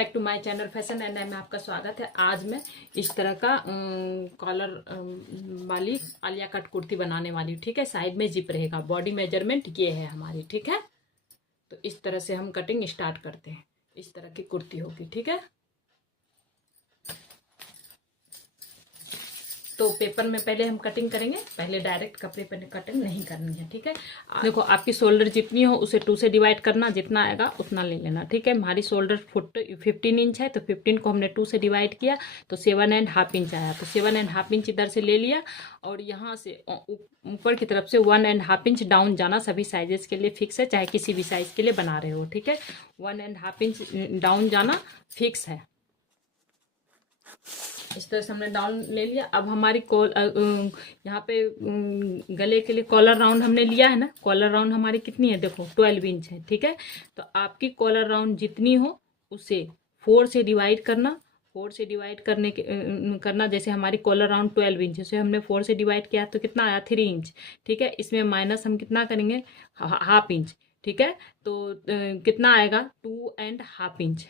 Back to my channel fashion and में आपका स्वागत है। आज मैं इस तरह का कॉलर वाली आलिया कट कुर्ती बनाने वाली हूँ। ठीक है, साइड में जिप रहेगा। बॉडी मेजरमेंट ये है हमारी। ठीक है, तो इस तरह से हम कटिंग स्टार्ट करते हैं। इस तरह की कुर्ती होगी। ठीक है, तो पेपर में पहले हम कटिंग करेंगे। पहले डायरेक्ट कपड़े पर कटिंग नहीं करनी है। ठीक है, देखो आपकी शोल्डर जितनी हो उसे 2 से डिवाइड करना, जितना आएगा उतना ले लेना। ठीक है, हमारी शोल्डर 15 इंच है तो 15 को हमने 2 से डिवाइड किया तो 7.5 इंच आया। तो 7.5 इंच इधर से ले लिया और यहाँ से ऊपर की तरफ से 1.5 इंच डाउन जाना। सभी साइजेस के लिए फिक्स है, चाहे किसी भी साइज के लिए बना रहे हो। ठीक है, 1.5 इंच डाउन जाना फिक्स है। इस तरह से हमने डाउन ले लिया। अब हमारी यहाँ पे गले के लिए कॉलर राउंड हमने लिया है ना। कॉलर राउंड हमारी कितनी है, देखो 12 इंच है। ठीक है, तो आपकी कॉलर राउंड जितनी हो उसे 4 से डिवाइड करना। 4 से डिवाइड करना जैसे हमारी कॉलर राउंड 12 इंच है, उसे हमने 4 से डिवाइड किया तो कितना आया, 3 इंच। ठीक है, इसमें माइनस हम कितना करेंगे, हाफ इंच। ठीक है, तो कितना आएगा, 2.5 इंच।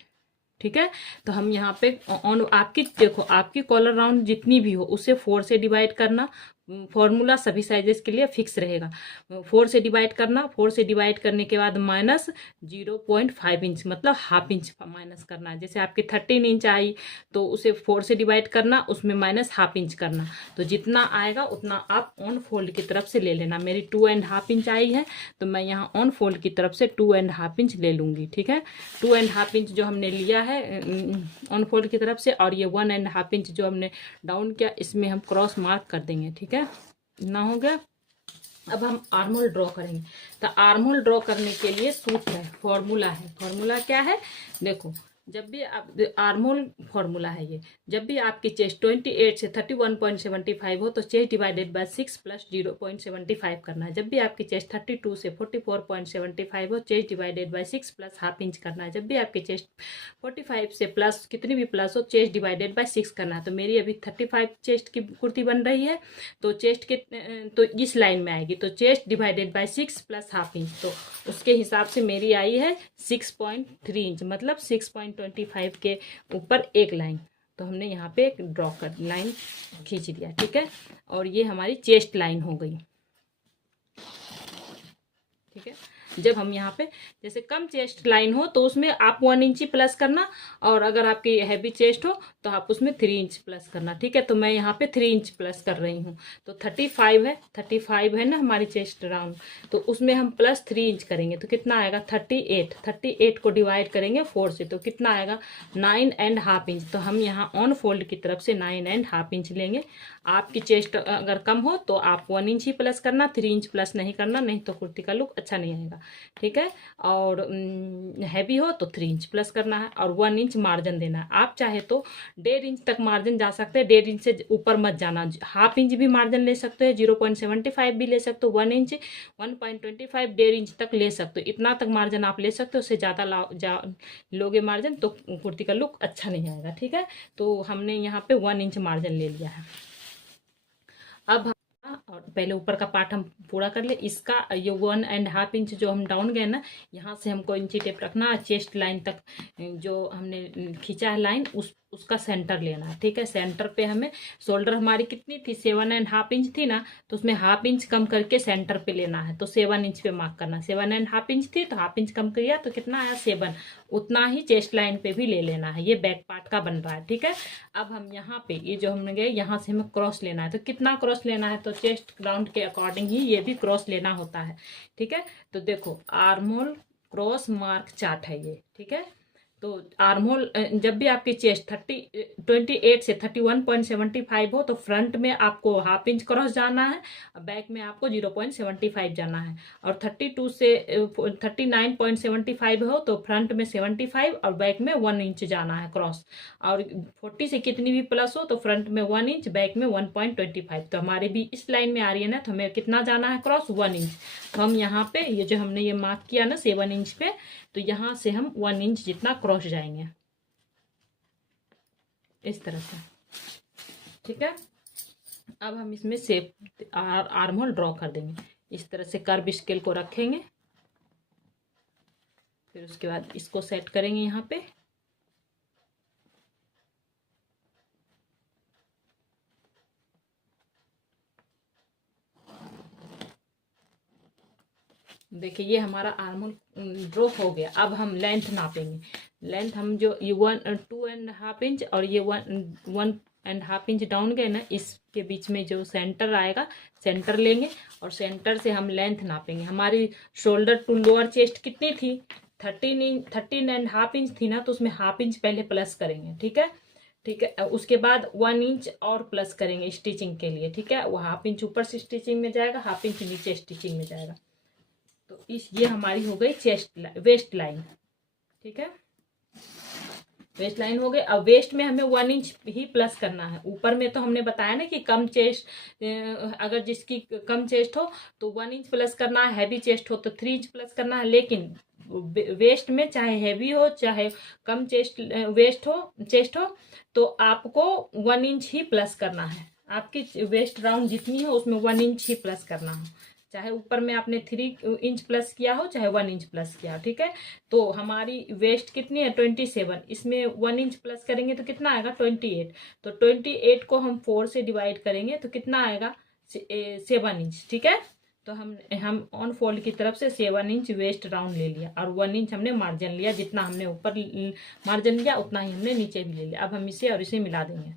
ठीक है, तो हम यहाँ पे ऑन आपकी देखो आपकी कॉलर राउंड जितनी भी हो उसे 4 से डिवाइड करना। फॉर्मूला सभी साइजेस के लिए फिक्स रहेगा। 4 से डिवाइड करना, 4 से डिवाइड करने के बाद माइनस 0.5 इंच मतलब हाफ इंच माइनस करना है। जैसे आपकी 13 इंच आई तो उसे 4 से डिवाइड करना, उसमें माइनस हाफ इंच करना। तो जितना आएगा उतना आप ऑन फोल्ड की तरफ से ले लेना। मेरी 2.5 इंच आई है तो मैं यहाँ ऑन फोल्ड की तरफ से 2.5 इंच ले लूँगी। ठीक है, 2.5 इंच जो हमने लिया है ऑन फोल्ड की तरफ से, और ये 1.5 इंच जो हमने डाउन किया इसमें हम क्रॉस मार्क कर देंगे। ठीक है, ना हो गया। अब हम आर्महोल ड्रॉ करेंगे। तो आर्महोल ड्रॉ करने के लिए सूत्र है, फॉर्मूला है। फॉर्मूला क्या है, देखो जब भी आप आर्महोल फॉर्मूला है ये, जब भी आपकी चेस्ट 28 से 31.75 हो तो चेस्ट डिवाइडेड बाय 6 प्लस 0.75 करना है। जब भी आपकी चेस्ट 32 से 44.75 हो chest divided by 6 plus half inch करना है। जब भी आपकी चेस्ट 45 से प्लस कितनी भी प्लस हो चेस्ट डिवाइडेड बाय 6 करना है। तो मेरी अभी 35 चेस्ट की कुर्ती बन रही है तो चेस्ट के तो इस लाइन में आएगी, तो chest divided by 6 plus half inch, तो उसके हिसाब से मेरी आई है 6.3 इंच मतलब 6.25 के ऊपर एक लाइन। तो हमने यहाँ पे एक ड्रॉ कर लाइन खींच दिया। ठीक है, और ये हमारी चेस्ट लाइन हो गई। ठीक है, जब हम यहाँ पे जैसे कम चेस्ट लाइन हो तो उसमें आप 1 इंच प्लस करना, और अगर आपकी हैवी चेस्ट हो तो आप उसमें 3 इंच प्लस करना। ठीक है, तो मैं यहाँ पे 3 इंच प्लस कर रही हूँ। तो 35 है ना हमारी चेस्ट राउंड, तो उसमें हम प्लस 3 इंच करेंगे तो कितना आएगा, 38 को डिवाइड करेंगे 4 से तो कितना आएगा, 9.5 इंच। तो हम यहाँ ऑन फोल्ड की तरफ से 9.5 इंच लेंगे। आपकी चेस्ट अगर कम हो तो आप 1 इंच ही प्लस करना, 3 इंच प्लस नहीं करना, नहीं तो कुर्ती का लुक अच्छा नहीं आएगा। ठीक है, और हैवी हो तो 3 इंच प्लस करना है और 1 इंच मार्जिन देना है। आप चाहे तो 1.5 इंच तक मार्जिन जा सकते हैं, 1.5 इंच से ऊपर मत जाना। हाफ इंच भी मार्जिन ले सकते हो, 0.75 भी ले सकते हो, 1 इंच 1.25 1.5 इंच तक ले सकते हो। इतना तक मार्जिन आप ले सकते हो, उससे ज़्यादा लोगे मार्जिन तो कुर्ती का लुक अच्छा नहीं आएगा। ठीक है, तो हमने यहाँ पे 1 इंच मार्जिन ले लिया है। अब और पहले ऊपर का पार्ट हम पूरा कर ले। इसका ये 1.5 इंच जो हम डाउन गए ना, यहाँ से हमको इंची टेप रखना, चेस्ट लाइन तक जो हमने खींचा है लाइन उसका सेंटर लेना है। ठीक है, सेंटर पे हमें शोल्डर हमारी कितनी थी, 7.5 इंच थी ना, तो उसमें हाफ इंच कम करके सेंटर पे लेना है। तो 7 इंच पे मार्क करना। 7.5 इंच थी तो हाफ इंच कम किया तो कितना आया, 7। उतना ही चेस्ट लाइन पे भी ले लेना है। ये बैक पार्ट का बन रहा है। ठीक है, अब हम यहाँ पे ये जो हमने गए यहाँ से हमें क्रॉस लेना है। तो कितना क्रॉस लेना है, तो चेस्ट राउंड के अकॉर्डिंग ही ये भी क्रॉस लेना होता है। ठीक है, तो देखो आर्महोल क्रॉस मार्क चार्ट है ये। ठीक है, तो आर्महोल जब भी आपकी चेस्ट 28 से 31.75 हो तो फ्रंट में आपको हाफ इंच क्रॉस जाना है, बैक में आपको 0.75 जाना है। और 32 से 39.75 हो तो फ्रंट में 75 और बैक में 1 इंच जाना है क्रॉस। और 40 से कितनी भी प्लस हो तो फ्रंट में 1 इंच, बैक में 1.25। तो हमारे भी इस लाइन में आ रही है ना, तो हमें कितना जाना है क्रॉस, 1 इंच। तो हम यहाँ पे ये जो हमने ये मार्क किया ना 7 इंच पे, तो यहाँ से हम 1 इंच जितना क्रॉस जाएंगे इस तरह से। ठीक है, अब हम इसमें शेप आर्महोल ड्रॉ कर देंगे। इस तरह से कर्व स्केल को रखेंगे, फिर उसके बाद इसको सेट करेंगे यहाँ पे। देखिए ये हमारा आर्म होल ड्रॉ हो गया। अब हम लेंथ नापेंगे। लेंथ हम जो ये 2.5 इंच और ये 1.5 इंच डाउन गए ना, इसके बीच में जो सेंटर आएगा, सेंटर लेंगे और सेंटर से हम लेंथ नापेंगे। हमारी शोल्डर टू लोअर चेस्ट कितनी थी? 13.5 इंच थी ना, तो उसमें हाफ इंच पहले प्लस करेंगे। ठीक है, ठीक है। उसके बाद 1 इंच और प्लस करेंगे स्टिचिंग के लिए। ठीक है, वो हाफ इंच ऊपर से स्टिचिंग में जाएगा, हाफ इंच नीचे स्टिचिंग में जाएगा। तो ये हमारी हो गई वेस्ट लाइन। ठीक है, वेस्ट लाइन हो गई। अब वेस्ट में हमें 1 इंच ही प्लस करना है। ऊपर में तो हमने बताया ना कि कम चेस्ट, अगर जिसकी कम चेस्ट हो तो 1 इंच प्लस करना है, हैवी चेस्ट हो तो 3 इंच प्लस करना है। लेकिन वेस्ट में चाहे हैवी हो चाहे कम चेस्ट हो तो आपको 1 इंच ही प्लस करना है। आपकी वेस्ट राउंड जितनी हो उसमें 1 इंच ही प्लस करना हो, चाहे ऊपर में आपने 3 इंच प्लस किया हो चाहे 1 इंच प्लस किया हो। ठीक है, तो हमारी वेस्ट कितनी है? 27। इसमें 1 इंच प्लस करेंगे तो कितना आएगा? 28। तो 28 को हम 4 से डिवाइड करेंगे तो कितना आएगा? 7 इंच। ठीक है, तो हम ऑन फोल्ड की तरफ से 7 इंच वेस्ट राउंड ले लिया और 1 इंच हमने मार्जिन लिया। जितना हमने ऊपर मार्जिन लिया उतना ही हमने नीचे भी ले लिया। अब हम इसे और इसे मिला देंगे।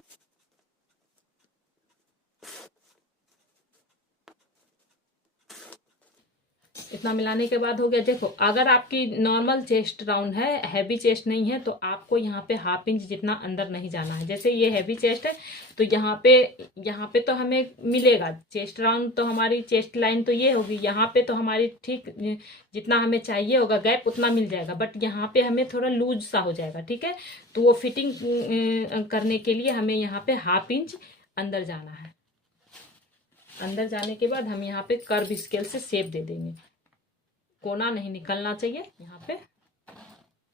इतना मिलाने के बाद हो गया। देखो, अगर आपकी नॉर्मल चेस्ट राउंड है, हैवी चेस्ट नहीं है, तो आपको यहाँ पे हाफ इंच जितना अंदर नहीं जाना है। जैसे ये हैवी चेस्ट है तो यहाँ पे तो हमें मिलेगा चेस्ट राउंड, तो हमारी चेस्ट लाइन तो ये होगी। यहाँ पे तो हमारी ठीक जितना हमें चाहिए होगा गैप उतना मिल जाएगा, बट यहाँ पे हमें थोड़ा लूज सा हो जाएगा। ठीक है, तो वो फिटिंग करने के लिए हमें यहाँ पे हाफ इंच अंदर जाना है। अंदर जाने के बाद हम यहाँ पे कर्व स्केल से शेप दे देंगे। कोना नहीं निकलना चाहिए यहाँ पे,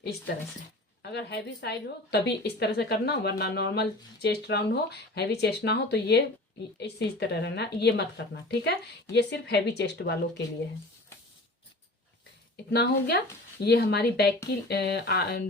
इस तरह से। अगर हैवी साइज हो तभी इस तरह से करना, वरना नॉर्मल चेस्ट राउंड हो, हैवी चेस्ट ना हो तो ये इस तरह रहना, ये मत करना। ठीक है, ये सिर्फ हैवी चेस्ट वालों के लिए है। इतना हो गया। ये हमारी बैक की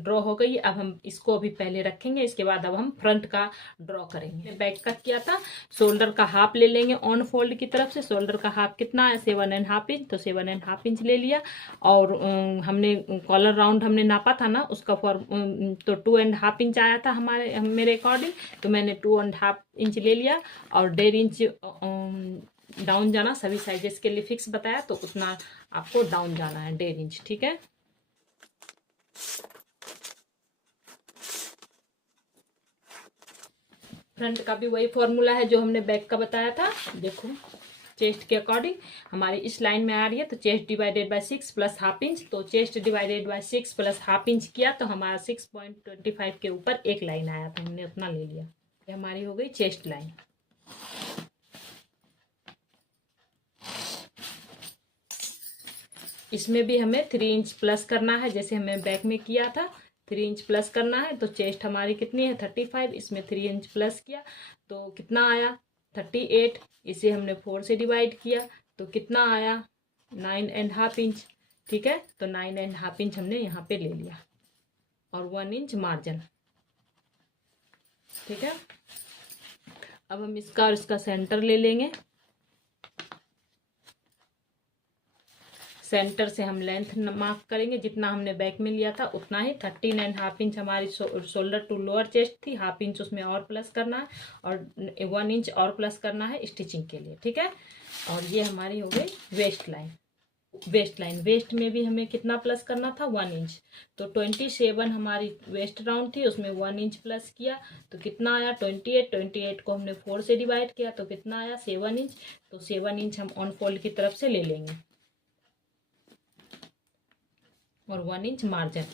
ड्रॉ हो गई। अब हम इसको अभी पहले रखेंगे, इसके बाद अब हम फ्रंट का ड्रॉ करेंगे। बैक का किया था, शोल्डर का हाफ ले लेंगे ऑन फोल्ड की तरफ से। शोल्डर का हाफ कितना है? 7.5 इंच, तो 7.5 इंच ले लिया। और हमने कॉलर राउंड हमने नापा था ना, उसका तो 2.5 इंच आया था मेरे अकॉर्डिंग, तो मैंने 2.5 इंच ले लिया। और 1.5 इंच डाउन जाना, सभी साइजेस के लिए फिक्स बताया, तो उतना आपको डाउन जाना है, 1.5 इंच। ठीक है, फ्रंट का भी वही फॉर्मूला है जो हमने बैक का बताया था। देखो, चेस्ट के अकॉर्डिंग हमारी इस लाइन में आ रही है, तो chest divided by 6 plus half inch, तो chest divided by 6 plus half inch किया तो हमारा 6.25 के ऊपर एक लाइन आया था, हमने उतना ले लिया। ये हमारी हो गई चेस्ट लाइन। इसमें भी हमें 3 इंच प्लस करना है, जैसे हमें बैक में किया था। 3 इंच प्लस करना है, तो चेस्ट हमारी कितनी है? 35। इसमें 3 इंच प्लस किया तो कितना आया? 38। इसे हमने 4 से डिवाइड किया तो कितना आया? 9.5 इंच। ठीक है, तो 9.5 इंच हमने यहाँ पे ले लिया और 1 इंच मार्जिन। ठीक है, अब हम इसका और इसका सेंटर ले लेंगे। सेंटर से हम लेंथ मार्क करेंगे, जितना हमने बैक में लिया था उतना ही। 13.5 इंच हमारी शोल्डर टू लोअर चेस्ट थी, हाफ इंच उसमें और प्लस करना है और 1 इंच और प्लस करना है स्टिचिंग के लिए। ठीक है, और ये हमारी हो गई वेस्ट लाइन। वेस्ट में भी हमें कितना प्लस करना था? 1 इंच। तो 27 हमारी वेस्ट राउंड थी, उसमें 1 इंच प्लस किया तो कितना आया? 28। 28 को हमने 4 से डिवाइड किया तो कितना आया? 7 इंच। तो 7 इंच हम ऑन फोल्ड की तरफ से ले लेंगे और 1 इंच मार्जिन।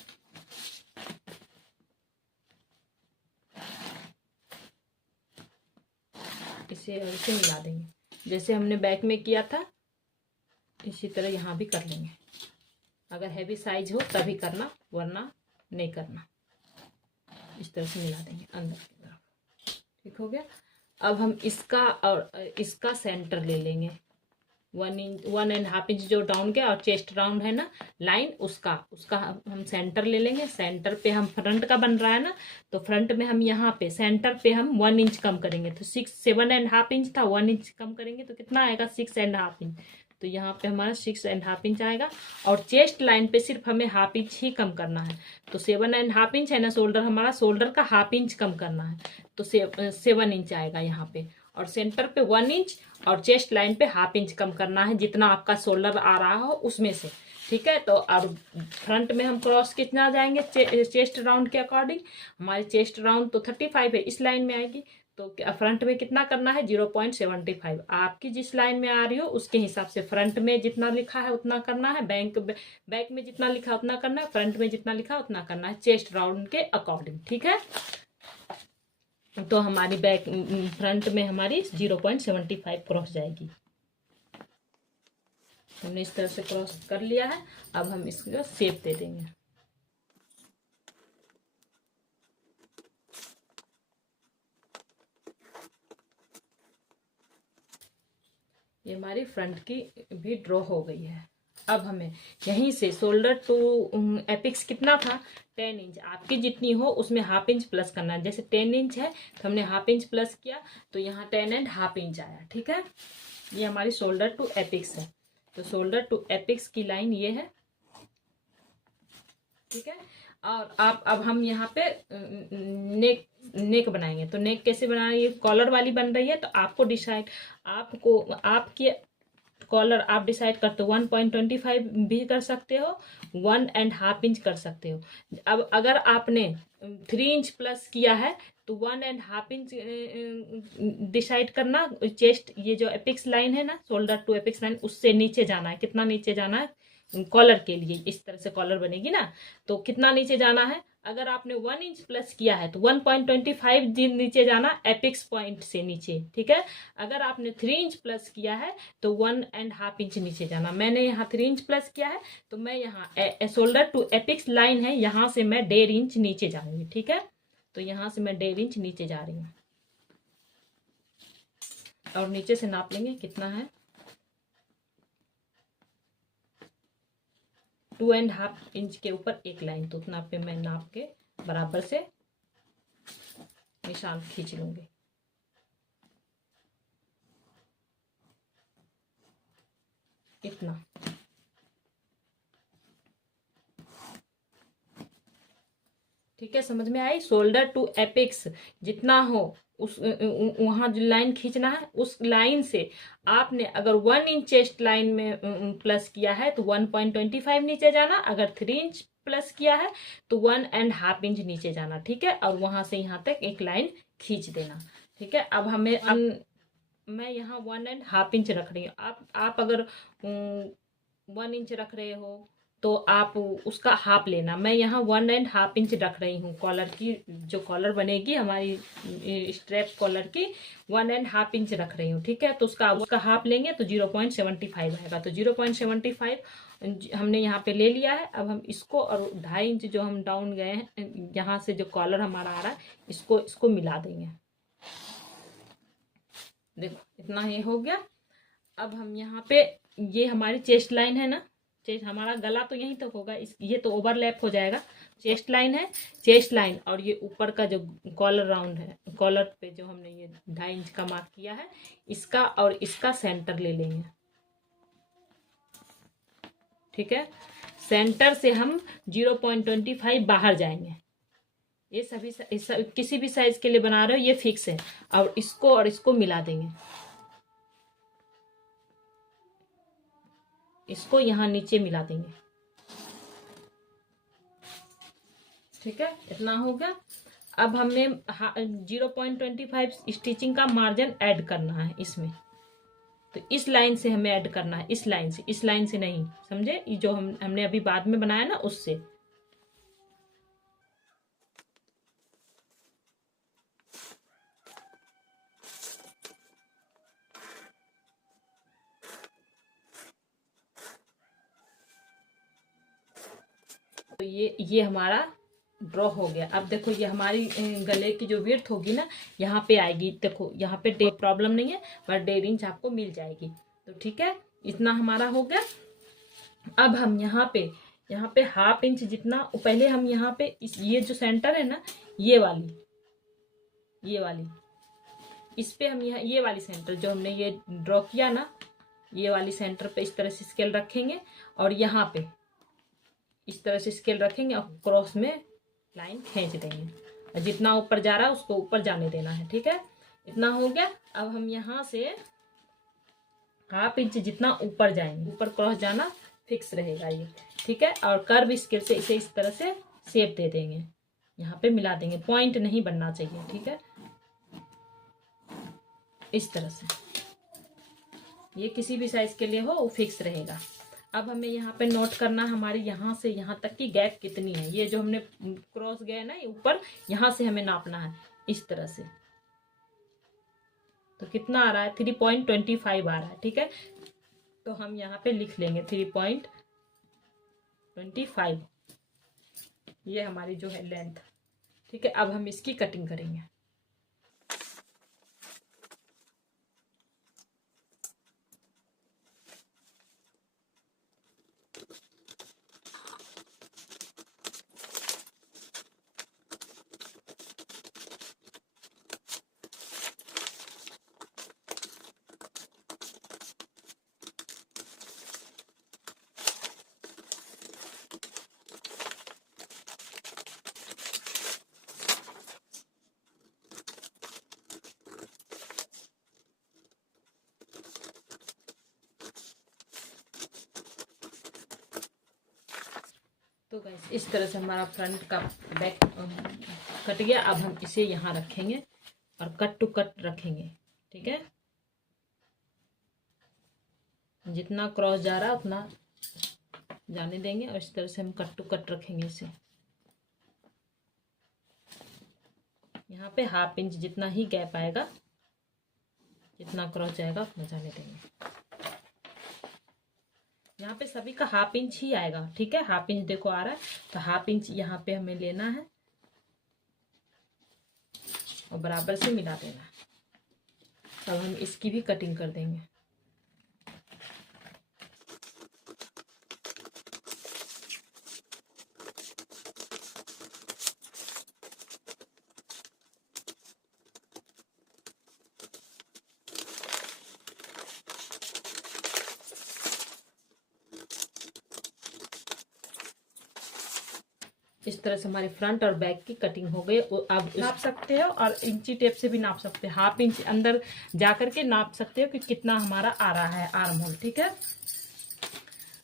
इसे और इसे मिला देंगे, जैसे हमने बैक में किया था इसी तरह यहाँ भी कर लेंगे। अगर हैवी साइज हो तभी करना, वरना नहीं करना। इस तरह से मिला देंगे अंदर की तरफ। ठीक हो गया। अब हम इसका और इसका सेंटर ले लेंगे। 1.5 इंच जो डाउन गया और चेस्ट राउंड है ना लाइन, उसका हम सेंटर ले लेंगे। सेंटर पे हम फ्रंट का बन रहा है ना, तो फ्रंट में हम यहाँ पे सेंटर पे हम 1 इंच कम करेंगे। तो 7.5 इंच था, 1 इंच कम करेंगे तो कितना आएगा? 6.5 इंच। तो यहाँ पे हमारा 6.5 इंच आएगा। और चेस्ट लाइन पे सिर्फ हमें ½ इंच ही कम करना है। तो 7.5 इंच है ना शोल्डर, हमारा शोल्डर का ½ इंच कम करना है, तो 7 इंच आएगा यहाँ पे। और सेंटर पे 1 इंच और चेस्ट लाइन पे ½ इंच कम करना है, जितना आपका शोल्डर आ रहा हो उसमें से। ठीक है, तो और फ्रंट में हम क्रॉस कितना जाएंगे चेस्ट राउंड के अकॉर्डिंग। हमारी चेस्ट राउंड तो 35 है, इस लाइन में आएगी, तो फ्रंट में कितना करना है 0.75। आपकी जिस लाइन में आ रही हो उसके हिसाब से फ्रंट में जितना लिखा है उतना करना है, बैक में जितना लिखा है उतना करना है, फ्रंट में जितना लिखा है उतना करना है, चेस्ट राउंड के अकॉर्डिंग। ठीक है, तो हमारी फ्रंट में हमारी 0.75 क्रॉस जाएगी। हमने इस तरह से क्रॉस कर लिया है। अब हम इसको शेप दे देंगे। ये हमारी फ्रंट की भी ड्रॉ हो गई है। अब हमें यहीं से शोल्डर टू एपिक्स कितना था 10 इंच, आपकी जितनी हो उसमें ½ इंच प्लस करना है। जैसे 10 इंच है तो हमने ½ इंच प्लस किया, तो यहाँ 10.5 इंच आया। ठीक है, ये हमारी शोल्डर टू एपिक्स है। तो शोल्डर टू एपिक्स की लाइन ये है। ठीक है, और अब हम यहाँ पे नेक बनाएंगे। तो नेक कैसे बनाएंगे, कॉलर वाली बन रही है, तो आपको डिसाइड, आपकी कॉलर आप डिसाइड करते हो। 1.25 भी कर सकते हो, 1.5 इंच कर सकते हो। अब अगर आपने 3 इंच प्लस किया है तो 1.5 इंच डिसाइड करना। चेस्ट ये जो एपिक्स लाइन है ना, शोल्डर टू एपिक्स लाइन, उससे नीचे जाना है। कितना नीचे जाना है कॉलर के लिए, इस तरह से कॉलर बनेगी ना, तो कितना नीचे जाना है। अगर आपने 1 इंच प्लस किया है तो 1.25 दिन नीचे जाना एपिक्स पॉइंट से नीचे। ठीक है, अगर आपने 3 इंच प्लस किया है तो 1.5 इंच नीचे जाना। मैंने यहाँ 3 इंच प्लस किया है, तो मैं यहाँ शोल्डर टू एपिक्स लाइन है, यहाँ से मैं 1.5 इंच नीचे जाऊंगी। ठीक है, तो यहाँ से मैं 1.5 इंच नीचे जा रही हूँ, और नीचे से नाप लेंगे कितना है। 2.5 इंच के ऊपर एक लाइन, तो उतना पे मैं नाप के बराबर से निशान खींच लूंगी। इतना। ठीक है, समझ में आई। शोल्डर टू एपिक्स जितना हो उस वहां जो लाइन खींचना है, उस लाइन से आपने अगर 1 इंच चेस्ट लाइन में प्लस किया है तो 1.25 नीचे जाना। अगर 3 इंच प्लस किया है तो 1.5 इंच नीचे जाना। ठीक है, और वहां से यहाँ तक एक लाइन खींच देना। ठीक है, अब मैं यहाँ 1.5 इंच रख रही हूँ। आप अगर 1 इंच रख रहे हो तो आप उसका हाफ लेना। मैं यहाँ 1.5 इंच रख रही हूँ। कॉलर की जो कॉलर बनेगी हमारी स्ट्रैप कॉलर की 1.5 इंच रख रही हूँ। ठीक है, तो उसका हाफ लेंगे तो 0.75 आएगा। तो 0.75 हमने यहाँ पे ले लिया है। अब हम इसको और 2.5 इंच जो हम डाउन गए हैं, यहाँ से जो कॉलर हमारा आ रहा है, इसको मिला देंगे। देखो इतना ही हो गया। अब हम यहाँ पे, ये हमारी चेस्ट लाइन है ना, चेस्ट हमारा गला तो यहीं तक होगा, ये तो ओवरलैप हो जाएगा। चेस्ट लाइन है, चेस्ट लाइन और ये ऊपर का जो कॉलर राउंड है, कॉलर पे जो हमने ये 2.5 इंच का मार्क किया है, इसका और इसका सेंटर ले लेंगे। ठीक है, सेंटर से हम 0.25 बाहर जाएंगे। ये सभी किसी भी साइज के लिए बना रहे हो ये फिक्स है। और इसको मिला देंगे। इसको यहाँ नीचे मिला देंगे। ठीक है, इतना हो गया। अब हमें 0.25 स्टिचिंग का मार्जिन ऐड करना है इसमें। तो इस लाइन से हमें ऐड करना है, इस लाइन से नहीं, समझे, जो हमने अभी बाद में बनाया ना उससे। तो ये हमारा ड्रॉ हो गया। अब देखो ये हमारी गले की जो विड्थ होगी ना, यहाँ पे आएगी। देखो यहाँ पे प्रॉब्लम नहीं है, पर 1.5 इंच आपको मिल जाएगी। तो ठीक है, इतना हमारा हो गया। अब हम यहाँ पे ½ इंच जितना, पहले हम यहाँ पे ये जो सेंटर है ना, ये वाली इस पे हम यहाँ ये वाली सेंटर जो हमने ये ड्रॉ किया ना, ये वाली सेंटर पे इस तरह से स्केल रखेंगे और यहाँ पे इस तरह से स्केल रखेंगे और क्रॉस में लाइन खींच देंगे और जितना ऊपर जा रहा है उसको ऊपर जाने देना है। ठीक है, इतना हो गया। अब हम यहाँ से ½ इंच जितना ऊपर जाएंगे, ऊपर क्रॉस जाना फिक्स रहेगा ये। ठीक है, और कर्व स्केल से इसे इस तरह से शेप दे देंगे, यहाँ पे मिला देंगे, पॉइंट नहीं बनना चाहिए। ठीक है, इस तरह से ये किसी भी साइज के लिए हो वो फिक्स रहेगा। अब हमें यहाँ पे नोट करना हमारी यहाँ से यहाँ तक की गैप कितनी है। ये जो हमने क्रॉस गया ना ऊपर, यहाँ से हमें नापना है इस तरह से। तो कितना आ रहा है, 3.25 आ रहा है। ठीक है, तो हम यहाँ पे लिख लेंगे 3.25, ये हमारी जो है लेंथ। ठीक है, अब हम इसकी कटिंग करेंगे। तो गाइस इस तरह से हमारा फ्रंट का बैक कट गया। अब हम इसे यहाँ रखेंगे और कट टू कट रखेंगे। ठीक है, जितना क्रॉस जा रहा है उतना जाने देंगे और इस तरह से हम कट टू कट रखेंगे इसे। यहाँ पे ½ इंच जितना ही गैप आएगा, जितना क्रॉस जाएगा उतना जाने देंगे। यहाँ पे सभी का ½ इंच ही आएगा। ठीक है, ½ इंच देखो आ रहा है, तो ½ इंच यहाँ पे हमें लेना है और बराबर से मिला देना है। अब हम इसकी भी कटिंग कर देंगे। इस तरह से हमारे फ्रंट और बैक की कटिंग हो गई। अब नाप सकते हो और इंची टेप से भी नाप सकते हो, ½ इंच अंदर जा करके नाप सकते हो कि कितना हमारा आ रहा है आर्म होल। ठीक है,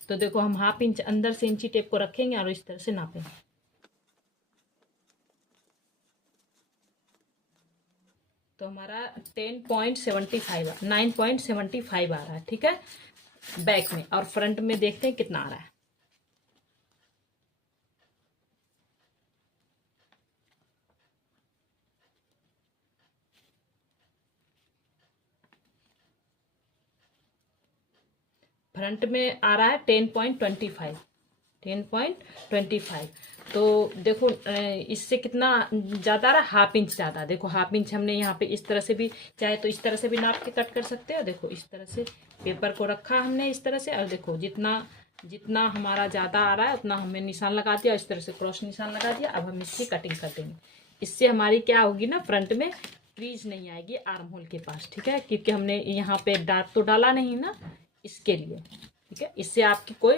तो देखो हम ½ इंच अंदर से इंची टेप को रखेंगे और इस तरह से नापेंगे। तो हमारा 9.75 आ रहा है। ठीक है, बैक में, और फ्रंट में देखते हैं कितना आ रहा है। फ्रंट में आ रहा है 10.25। तो देखो इससे कितना ज़्यादा आ रहा है, ½ इंच ज़्यादा। देखो ½ इंच हमने यहाँ पे इस तरह से भी, चाहे तो इस तरह से भी नाप के कट कर सकते हो। देखो इस तरह से पेपर को रखा हमने इस तरह से, और देखो जितना हमारा ज़्यादा आ रहा है उतना हमने निशान लगा दिया, इस तरह से क्रॉस निशान लगा दिया। अब हम इसकी कटिंग कर देंगे। इससे हमारी क्या होगी ना, फ्रंट में क्रीज नहीं आएगी आर्म होल के पास। ठीक है, क्योंकि हमने यहाँ पे डार्क तो डाला नहीं ना, इसके लिए। ठीक है, इससे आपकी कोई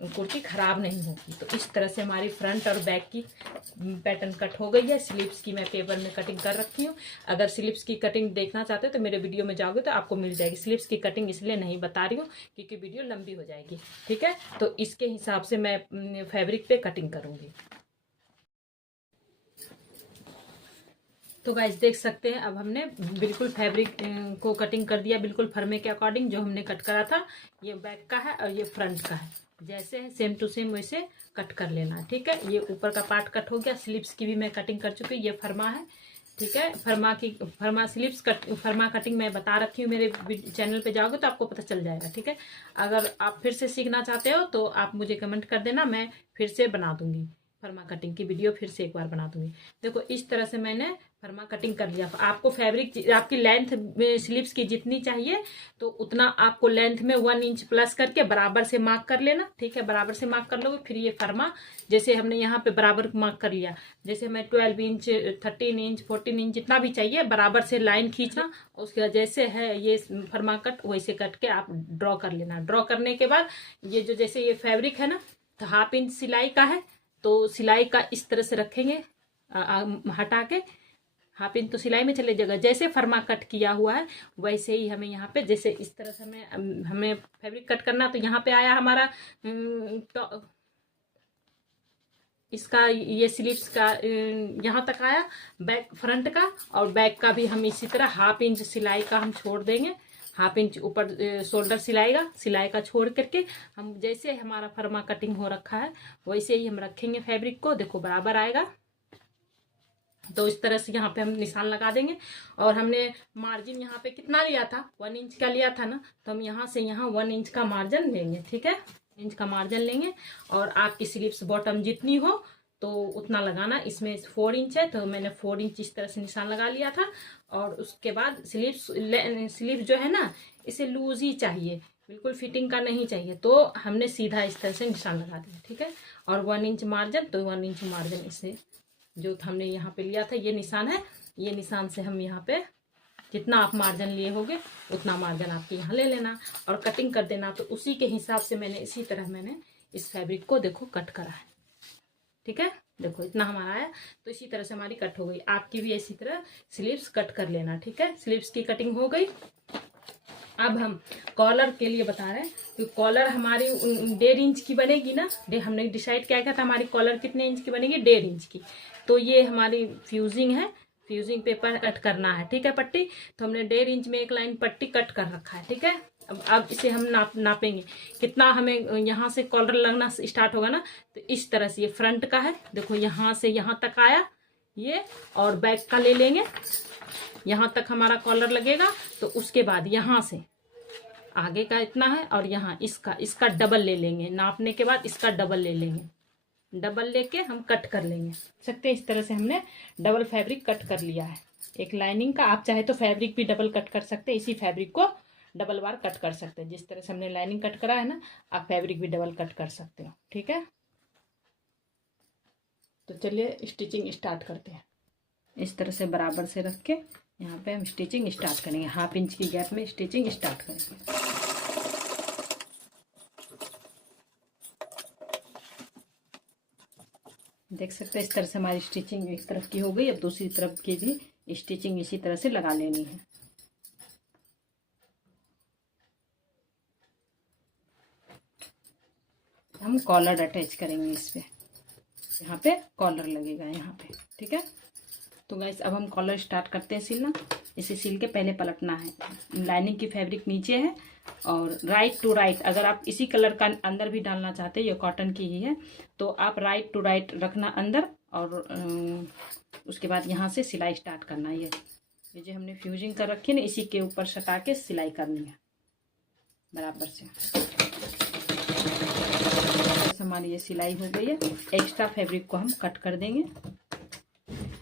कुर्ती खराब नहीं होगी। तो इस तरह से हमारी फ्रंट और बैक की पैटर्न कट हो गई है। स्लीव्स की मैं पेपर में कटिंग कर रखी हूँ। अगर स्लीव्स की कटिंग देखना चाहते हो तो मेरे वीडियो में जाओगे तो आपको मिल जाएगी। स्लीव्स की कटिंग इसलिए नहीं बता रही हूँ क्योंकि वीडियो लंबी हो जाएगी। ठीक है, तो इसके हिसाब से मैं फैब्रिक पे कटिंग करूँगी। तो गाइस देख सकते हैं, अब हमने बिल्कुल फैब्रिक को कटिंग कर दिया, बिल्कुल फर्मे के अकॉर्डिंग जो हमने कट करा था। ये बैक का है और ये फ्रंट का है, जैसे है सेम टू सेम वैसे कट कर लेना। ठीक है, ये ऊपर का पार्ट कट हो गया। स्लीव्स की भी मैं कटिंग कर चुकी हूँ। ये फर्मा है। ठीक है, फर्मा स्लीव्स फर्मा कटिंग मैं बता रखी हूँ, मेरे चैनल पे जाओगे तो आपको पता चल जाएगा। ठीक है, अगर आप फिर से सीखना चाहते हो तो आप मुझे कमेंट कर देना, मैं फिर से बना दूंगी। फर्मा कटिंग की वीडियो फिर से एक बार बना दूंगी। देखो इस तरह से मैंने फर्मा कटिंग कर लिया। आपको फैब्रिक आपकी लेंथ स्लीव्स की जितनी चाहिए तो उतना आपको लेंथ में 1 इंच प्लस करके बराबर से मार्क कर लेना। ठीक है, बराबर से मार्क कर लोगे। फिर ये फर्मा जैसे हमने यहाँ पे बराबर मार्क कर लिया, जैसे मैं 12 इंच 13 इंच 14 इंच जितना भी चाहिए बराबर से लाइन खींचना। उसके बाद जैसे है ये फर्मा कट वैसे कट के आप ड्रॉ कर लेना। ड्रॉ करने के बाद ये जो जैसे ये फैब्रिक है ना तो 1/2 इंच सिलाई का है, तो सिलाई का इस तरह से रखेंगे हटा के। 1/2 इंच तो सिलाई में चले जाएगा। जैसे फर्मा कट किया हुआ है वैसे ही हमें यहाँ पे जैसे इस तरह से हमें फैब्रिक कट करना। तो यहाँ पे आया हमारा तो इसका ये स्लीव्स का यहाँ तक आया बैक फ्रंट का, और बैक का भी हम इसी तरह 1/2 इंच सिलाई का हम छोड़ देंगे। 1/2 इंच ऊपर शोल्डर सिलाई का छोड़ करके हम जैसे हमारा फर्मा कटिंग हो रखा है वैसे ही हम रखेंगे फैब्रिक को। देखो बराबर आएगा, तो इस तरह से यहाँ पे हम निशान लगा देंगे। और हमने मार्जिन यहाँ पे कितना लिया था, 1 इंच का लिया था ना, तो हम यहाँ से यहाँ 1 इंच का मार्जिन लेंगे। ठीक है, इंच का मार्जिन लेंगे। और आपकी स्लीव्स बॉटम जितनी हो तो उतना लगाना। इसमें 4 इंच है तो मैंने 4 इंच इस तरह से निशान लगा लिया था। और उसके बाद स्लीव जो है ना इसे लूज ही चाहिए, बिल्कुल फिटिंग का नहीं चाहिए, तो हमने सीधा इस तरह से निशान लगा दिया। ठीक है, और 1 इंच मार्जिन, तो 1 इंच मार्जिन इसे जो हमने यहाँ पे लिया था ये निशान है। ये निशान से हम यहाँ पे जितना आप मार्जिन लिए होगे उतना मार्जिन आपके यहाँ ले लेना और कटिंग कर देना। तो उसी के हिसाब से मैंने इसी तरह मैंने इस फैब्रिक को देखो कट करा है। ठीक है, देखो इतना हमारा आया, तो इसी तरह से हमारी कट हो गई। आपकी भी इसी तरह स्लीव्स कट कर लेना। ठीक है, स्लीव्स की कटिंग हो गई। अब हम कॉलर के लिए बता रहे हैं कि कॉलर हमारी 1.5 इंच की बनेगी ना। हमने डिसाइड क्या था हमारी कॉलर कितने इंच की बनेगी, 1.5 इंच की। तो ये हमारी फ्यूजिंग है, फ्यूजिंग पेपर कट करना है। ठीक है, पट्टी तो हमने 1.5 इंच में एक लाइन पट्टी कट कर रखा है। ठीक है, अब इसे हम नापेंगे कितना हमें यहाँ से कॉलर लगना स्टार्ट होगा ना। तो इस तरह से ये फ्रंट का है, देखो यहाँ से यहाँ तक आया ये, और बैक का ले लेंगे, यहाँ तक हमारा कॉलर लगेगा। तो उसके बाद यहाँ से आगे का इतना है और यहाँ इसका डबल ले लेंगे। नापने के बाद इसका डबल ले लेंगे, डबल लेके हम कट कर लेंगे। सकते इस तरह से हमने डबल फैब्रिक कट कर लिया है एक लाइनिंग का। आप चाहे तो फैब्रिक भी डबल कट कर सकते हैं, इसी फैब्रिक को डबल बार कट कर सकते हैं। जिस तरह से हमने लाइनिंग कट करा है ना, आप फैब्रिक भी डबल कट कर सकते हो। ठीक है, तो चलिए स्टिचिंग स्टार्ट करते हैं। इस तरह से बराबर से रख के यहाँ पे हम स्टिचिंग स्टार्ट करेंगे। 1/2 इंच की गैप में स्टिचिंग स्टार्ट करेंगे। देख सकते हैं इस तरह से हमारी स्टिचिंग एक तरफ की हो गई। अब दूसरी तरफ की भी स्टिचिंग इसी तरह से लगा लेनी है। हम कॉलर अटैच करेंगे इस पे, यहाँ पे कॉलर लगेगा यहाँ पे। ठीक है, तो गाइस अब हम कॉलर स्टार्ट करते हैं सिलना। इसे सिल के पहले पलटना है। लाइनिंग की फैब्रिक नीचे है और राइट टू राइट, अगर आप इसी कलर का अंदर भी डालना चाहते हैं, ये कॉटन की ही है, तो आप राइट टू राइट रखना अंदर। और उसके बाद यहाँ से सिलाई स्टार्ट करना। ये जो हमने फ्यूजिंग कर रखी है ना, इसी के ऊपर सटा के सिलाई करनी है बराबर से। हमारी ये सिलाई हो गई है। एक्स्ट्रा फैब्रिक को हम कट कर देंगे।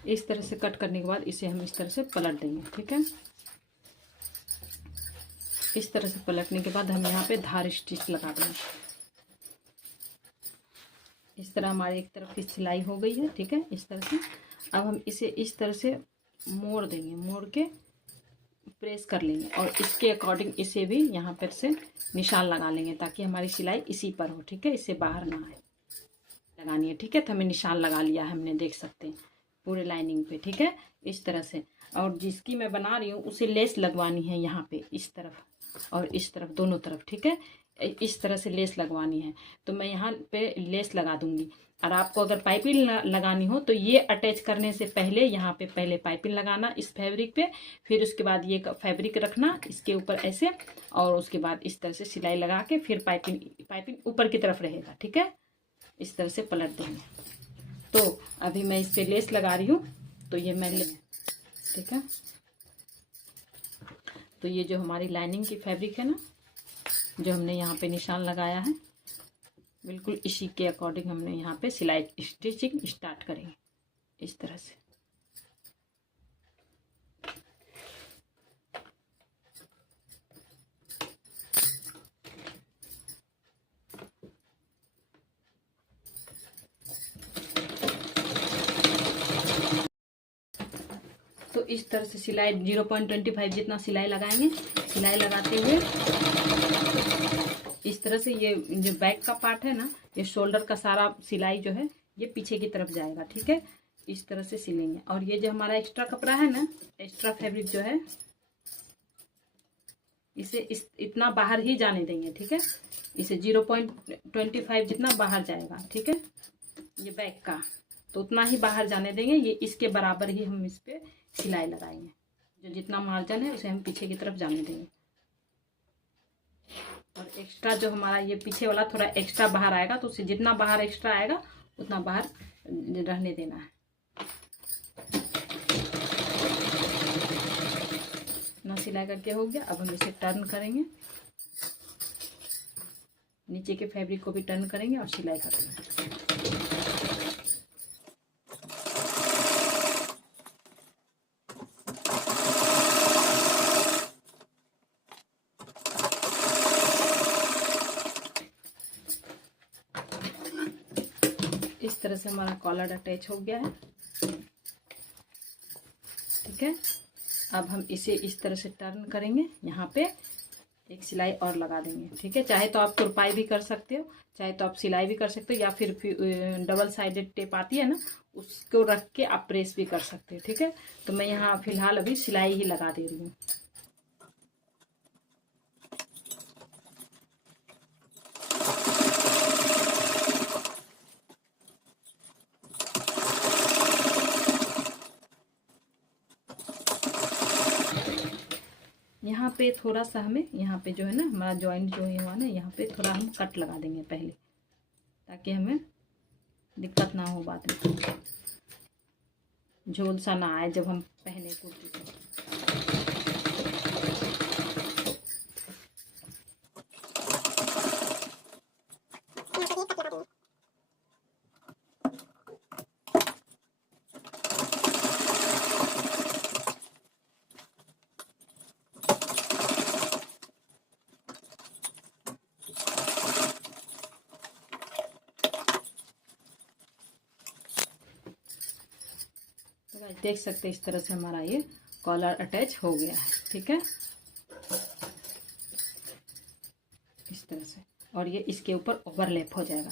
इस तरह से कट करने के बाद इसे हम इस तरह से पलट देंगे। ठीक है, इस तरह से पलटने के बाद हम यहाँ पे धार स्टिच लगा देंगे। इस तरह हमारी एक तरफ की सिलाई हो गई है। ठीक है, इस तरह से अब हम इसे इस तरह से मोड़ देंगे, मोड़ के प्रेस कर लेंगे और इसके अकॉर्डिंग इसे भी यहाँ पर से निशान लगा लेंगे ताकि हमारी सिलाई इसी पर हो। ठीक है, इससे बाहर ना आए, लगानी है। ठीक है, तो हमें निशान लगा लिया है हमने, देख सकते हैं पूरे लाइनिंग पे। ठीक है, इस तरह से। और जिसकी मैं बना रही हूँ उसे लेस लगवानी है यहाँ पे, इस तरफ और इस तरफ, दोनों तरफ। ठीक है, इस तरह से लेस लगवानी है, तो मैं यहाँ पे लेस लगा दूंगी। और आपको अगर पाइपिंग लगानी हो तो ये अटैच करने से पहले यहाँ पे पहले पाइपिंग लगाना इस फैब्रिक पे, फिर उसके बाद ये फैब्रिक रखना इसके ऊपर ऐसे, और उसके बाद इस तरह से सिलाई लगा के फिर पाइपिंग ऊपर की तरफ रहेगा। ठीक है, इस तरह से पलट देंगे। तो अभी मैं इस पे लेस लगा रही हूँ, तो ये मैं ठीक है, तो ये जो हमारी लाइनिंग की फैब्रिक है ना, जो हमने यहाँ पे निशान लगाया है, बिल्कुल इसी के अकॉर्डिंग हमने यहाँ पे सिलाई स्टिचिंग स्टार्ट करेंगे इस तरह से। इस तरह से सिलाई 0.25 जितना सिलाई लगाएंगे। सिलाई लगाते हुए इस तरह से ये जो बैक का पार्ट है ना, ये शोल्डर का सारा सिलाई जो है ये पीछे की तरफ जाएगा। ठीक है, इस तरह से सिलेंगे। और ये जो हमारा एक्स्ट्रा कपड़ा है ना, एक्स्ट्रा फैब्रिक जो है, इसे इतना बाहर ही जाने देंगे। ठीक है, इसे 0.25 जितना बाहर जाएगा। ठीक है, ये बैक का तो उतना ही बाहर जाने देंगे। ये इसके बराबर ही हम इस पे सिलाई लगाएंगे। जो जितना मार्जिन है उसे हम पीछे की तरफ जाने देंगे। और एक्स्ट्रा जो हमारा ये पीछे वाला थोड़ा एक्स्ट्रा बाहर आएगा, तो उसे जितना बाहर एक्स्ट्रा आएगा उतना बाहर रहने देना है। ना सिलाई करके हो गया। अब हम इसे टर्न करेंगे, नीचे के फैब्रिक को भी टर्न करेंगे और सिलाई करेंगे। इस तरह से हमारा कॉलर अटैच हो गया है। ठीक है, अब हम इसे इस तरह से टर्न करेंगे। यहाँ पे एक सिलाई और लगा देंगे। ठीक है, चाहे तो आप तुरपाई भी कर सकते हो, चाहे तो आप सिलाई भी कर सकते हो, या फिर डबल साइडेड टेप आती है ना, उसको रख के आप प्रेस भी कर सकते हो। ठीक है, तो मैं यहाँ फिलहाल अभी सिलाई ही लगा दे रही हूँ। यहाँ पे थोड़ा सा हमें, यहाँ पे जो है ना हमारा जॉइंट जो हुआ ना, यहाँ पे थोड़ा हम कट लगा देंगे पहले, ताकि हमें दिक्कत ना हो बाद में, झोल सा ना आए जब हम पहने कुर्ती को। देख सकते हैं इस तरह से हमारा ये कॉलर अटैच हो गया है। ठीक है, इस तरह से। और ये इसके ऊपर ओवरलैप हो जाएगा।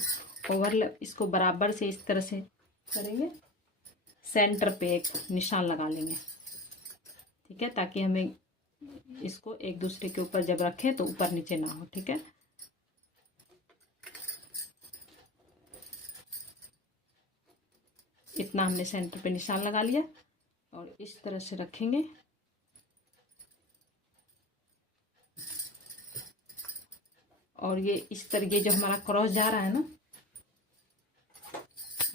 ओवरलैप इसको बराबर से इस तरह से करेंगे, सेंटर पे एक निशान लगा लेंगे। ठीक है, ताकि हमें इसको एक दूसरे के ऊपर जब रखें तो ऊपर नीचे ना हो। ठीक है, इतना हमने सेंटर पे निशान लगा लिया और इस तरह से रखेंगे। और ये इस तरह जो हमारा क्रॉस जा रहा है ना,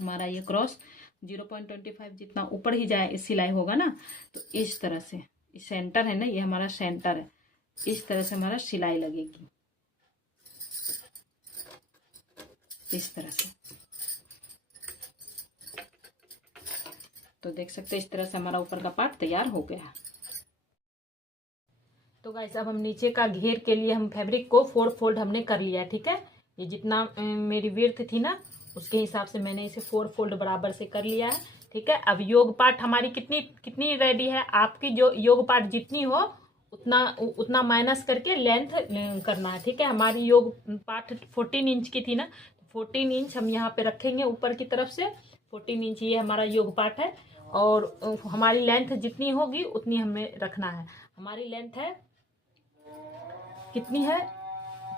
हमारा ये क्रॉस 0.25 जितना ऊपर ही जाए सिलाई होगा ना, तो इस तरह से सेंटर है ना, ये हमारा सेंटर है, इस तरह से हमारा सिलाई लगेगी। इस तरह से तो देख सकते हैं इस तरह से हमारा ऊपर का पार्ट तैयार हो गया। तो गाइस अब हम नीचे का घेर के लिए हम फैब्रिक को 4 फोल्ड हमने कर लिया है। ठीक है, ये जितना मेरी विड्थ थी ना उसके हिसाब से मैंने इसे 4 फोल्ड बराबर से कर लिया है। ठीक है, अब योग पार्ट हमारी कितनी रेडी है, आपकी जो योग पार्ट जितनी हो उतना माइनस करके लेंथ करना है। ठीक है, हमारी योग पार्ट 14 इंच की थी ना, 14 इंच हम यहाँ पे रखेंगे ऊपर की तरफ से। 14 इंच ये हमारा योग पार्ट है और हमारी लेंथ जितनी होगी उतनी हमें रखना है। हमारी लेंथ है कितनी है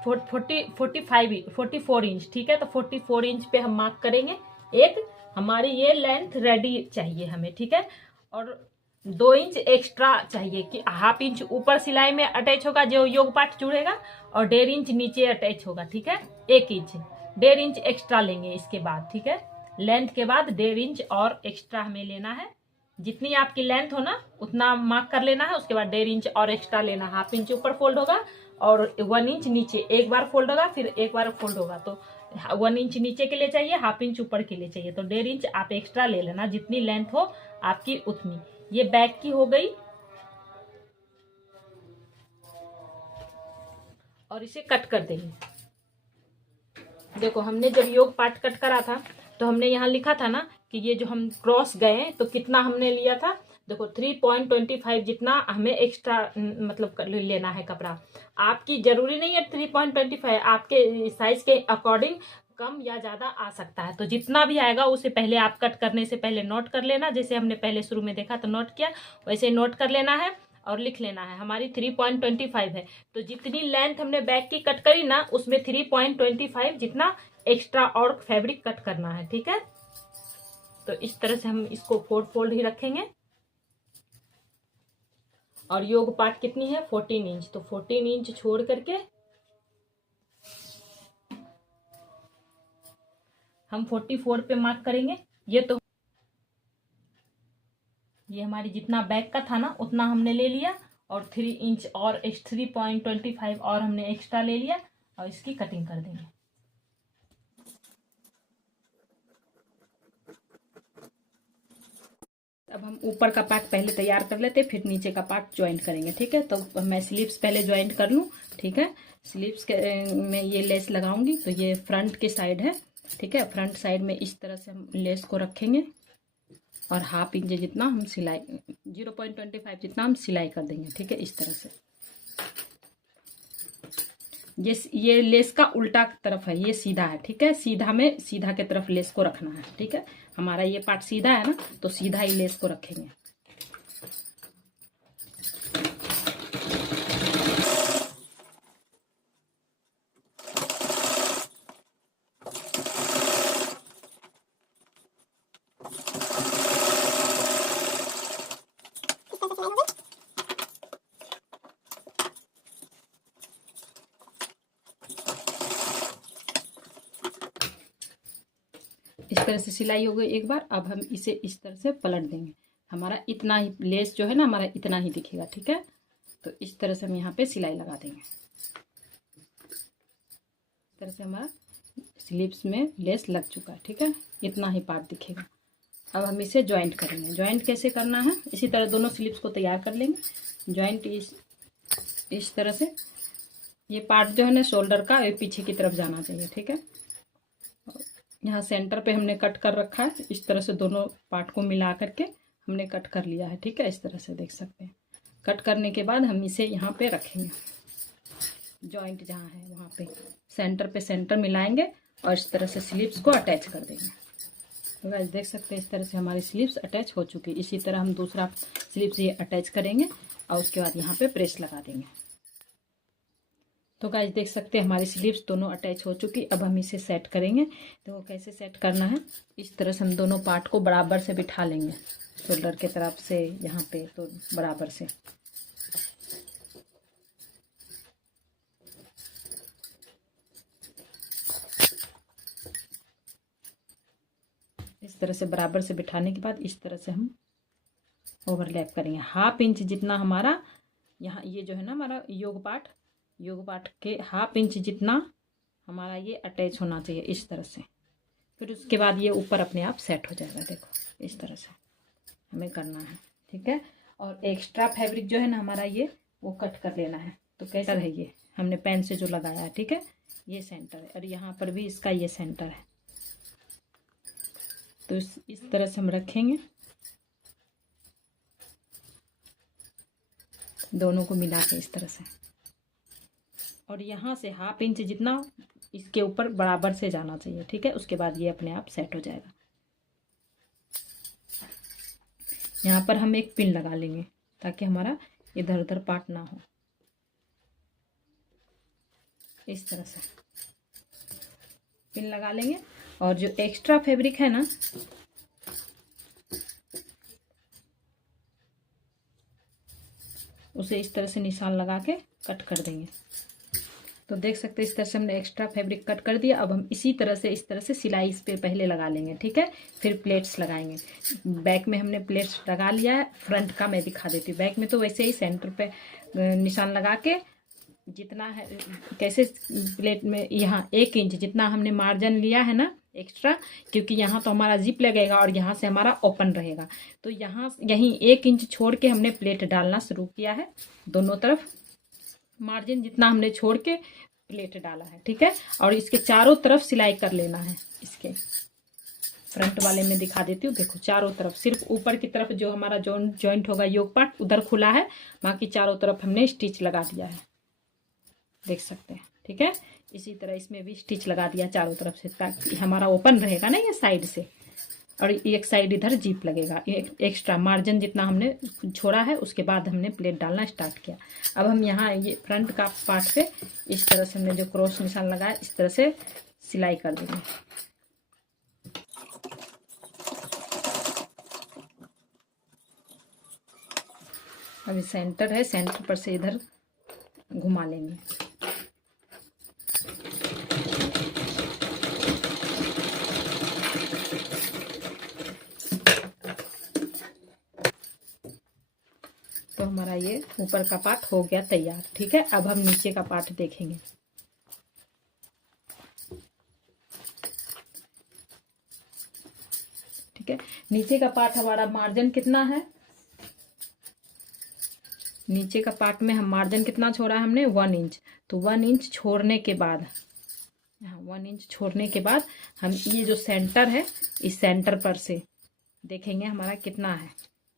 44 इंच। ठीक है, तो 44 इंच पे हम मार्क करेंगे। एक हमारी ये लेंथ रेडी चाहिए हमें। ठीक है, और 2 इंच एक्स्ट्रा चाहिए कि ½ इंच ऊपर सिलाई में अटैच होगा जो योग पार्ट जुड़ेगा और 1.5 इंच नीचे अटैच होगा। ठीक है, 1 इंच 1.5 इंच एक्स्ट्रा लेंगे इसके बाद। ठीक है, लेंथ के बाद 1.5 इंच और एक्स्ट्रा हमें लेना है। जितनी आपकी लेंथ हो ना उतना मार्क कर लेना है। उसके बाद 1.5 इंच और एक्स्ट्रा लेना, ½ इंच ऊपर फोल्ड होगा और 1 इंच नीचे, एक बार फोल्ड होगा फिर एक बार फोल्ड होगा, तो 1 इंच नीचे के लिए चाहिए, ½ इंच ऊपर के लिए चाहिए, तो 1.5 इंच आप एक्स्ट्रा ले लेना। जितनी लेंथ हो आपकी उतनी। ये बैक की हो गई और इसे कट कर देंगे। देखो हमने जब योग पार्ट कट करा था तो हमने यहाँ लिखा था ना कि ये जो हम क्रॉस गए तो कितना हमने लिया था देखो 3.25 जितना हमें एक्स्ट्रा मतलब लेना है कपड़ा। आपकी जरूरी नहीं है 3.25, आपके साइज के अकॉर्डिंग कम या ज्यादा आ सकता है। तो जितना भी आएगा उसे पहले आप कट करने से पहले नोट कर लेना, जैसे हमने पहले शुरू में देखा तो नोट किया, वैसे नोट कर लेना है और लिख लेना है। हमारी 3.25 है, तो जितनी लेंथ हमने बैक की कट करी ना उसमें 3.25 जितना एक्स्ट्रा और फैब्रिक कट करना है। ठीक है, तो इस तरह से हम इसको 4 फोल्ड ही रखेंगे। और योग पाट कितनी है 14 इंच, तो 14 इंच छोड़ करके हम 44 पे मार्क करेंगे। ये हमारी जितना बैक का था ना उतना हमने ले लिया, और 3 इंच और 3.25 और हमने एक्स्ट्रा ले लिया, और इसकी कटिंग कर देंगे। अब हम ऊपर का पार्ट पहले तैयार कर लेते, फिर नीचे का पार्ट ज्वाइंट करेंगे। ठीक है, तो मैं स्लीव्स पहले ज्वाइंट कर लूँ। ठीक है, स्लीव्स के में ये लेस लगाऊंगी, तो ये फ्रंट की साइड है। ठीक है, फ्रंट साइड में इस तरह से हम लेस को रखेंगे, और 1/2 इंच जितना हम सिलाई 0.25 जितना हम सिलाई कर देंगे। ठीक है, इस तरह से ये लेस का उल्टा तरफ है, ये सीधा है। ठीक है, सीधा में सीधा के तरफ लेस को रखना है। ठीक है, हमारा ये पार्ट सीधा है ना, तो सीधा ही लेस को रखेंगे। इस तरह से सिलाई हो गई एक बार। अब हम इसे इस तरह से पलट देंगे। हमारा इतना ही लेस जो है ना, हमारा इतना ही दिखेगा। ठीक है, तो इस तरह से हम यहाँ पे सिलाई लगा देंगे। इस तरह से हमारा स्लीव्स में लेस लग चुका है। ठीक है, इतना ही पार्ट दिखेगा। अब हम इसे ज्वाइंट करेंगे। ज्वाइंट कैसे करना है, इसी तरह दोनों स्लीव्स को तैयार कर लेंगे। ज्वाइंट इस तरह से, ये पार्ट जो है ना शोल्डर का, ये पीछे की तरफ जाना चाहिए। ठीक है, यहाँ सेंटर पे हमने कट कर रखा है। इस तरह से दोनों पार्ट को मिला करके हमने कट कर लिया है। ठीक है, इस तरह से देख सकते हैं। कट करने के बाद हम इसे यहाँ पे रखेंगे, जॉइंट जहाँ है वहाँ पे सेंटर मिलाएंगे, और इस तरह से स्लीव्स को अटैच कर देंगे। तो गाइस देख सकते हैं इस तरह से हमारी स्लीव्स अटैच हो चुकी है। इसी तरह हम दूसरा स्लीव्स ये अटैच करेंगे, और उसके बाद यहाँ पे प्रेस लगा देंगे। तो गाइस देख सकते हैं हमारी स्लीव्स दोनों अटैच हो चुकी। अब हम इसे सेट करेंगे। तो कैसे सेट करना है, इस तरह से हम दोनों पार्ट को बराबर से बिठा लेंगे, शोल्डर के तरफ से यहाँ पे, तो बराबर से इस तरह से बराबर से बिठाने के बाद इस तरह से हम ओवरलैप करेंगे। 1/2 इंच जितना हमारा यहाँ ये जो है ना हमारा योग पार्ट के 1/2 इंच जितना हमारा ये अटैच होना चाहिए इस तरह से। फिर उसके बाद ये ऊपर अपने आप सेट हो जाएगा। देखो इस तरह से हमें करना है। ठीक है, और एक्स्ट्रा फैब्रिक जो है ना हमारा ये वो कट कर लेना है। तो कैसा है, ये हमने पेन से जो लगाया है। ठीक है, ये सेंटर है, और यहाँ पर भी इसका ये सेंटर है। तो इस तरह से हम रखेंगे, दोनों को मिला के इस तरह से, और यहाँ से 1/2 इंच जितना इसके ऊपर बराबर से जाना चाहिए। ठीक है, उसके बाद ये अपने आप सेट हो जाएगा। यहाँ पर हम एक पिन लगा लेंगे ताकि हमारा इधर उधर पार्ट ना हो। इस तरह से पिन लगा लेंगे, और जो एक्स्ट्रा फैब्रिक है ना उसे इस तरह से निशान लगा के कट कर देंगे। तो देख सकते हैं इस तरह से हमने एक्स्ट्रा फैब्रिक कट कर दिया। अब हम इसी तरह से इस तरह से सिलाई इस पे पहले लगा लेंगे। ठीक है, फिर प्लेट्स लगाएंगे। बैक में हमने प्लेट्स लगा लिया है, फ्रंट का मैं दिखा देती हूँ। बैक में तो वैसे ही सेंटर पे निशान लगा के जितना है, कैसे प्लेट में यहाँ 1 इंच जितना हमने मार्जिन लिया है ना एक्स्ट्रा, क्योंकि यहाँ तो हमारा जिप लगेगा और यहाँ से हमारा ओपन रहेगा। तो यहाँ यहीं 1 इंच छोड़ के हमने प्लेट डालना शुरू किया है। दोनों तरफ मार्जिन जितना हमने छोड़ के प्लेट डाला है। ठीक है, और इसके चारों तरफ सिलाई कर लेना है इसके। फ्रंट वाले में दिखा देती हूँ। देखो चारों तरफ, सिर्फ ऊपर की तरफ जो हमारा जॉइंट होगा योक पार्ट उधर खुला है, बाकी चारों तरफ हमने स्टिच लगा दिया है, देख सकते हैं। ठीक है, इसी तरह इसमें भी स्टिच लगा दिया चारों तरफ से, ताकि हमारा ओपन रहेगा ना ये साइड से, और एक साइड इधर जीप लगेगा। एक्स्ट्रा मार्जिन जितना हमने छोड़ा है उसके बाद हमने प्लेट डालना स्टार्ट किया। अब हम यहाँ ये फ्रंट का पार्ट पे इस तरह से हमने जो क्रॉस निशान लगाया इस तरह से सिलाई कर देंगे। अभी सेंटर है, सेंटर पर से इधर घुमा लेंगे। तो हमारा ये ऊपर का पार्ट हो गया तैयार। ठीक है, अब हम नीचे का पार्ट देखेंगे। ठीक है, नीचे का पार्ट हमारा मार्जिन कितना है, नीचे का पार्ट में हम मार्जिन कितना छोड़ा है हमने 1 इंच। तो 1 इंच छोड़ने के बाद, यहाँ 1 इंच छोड़ने के बाद हम ये जो सेंटर है इस सेंटर पर से देखेंगे हमारा कितना है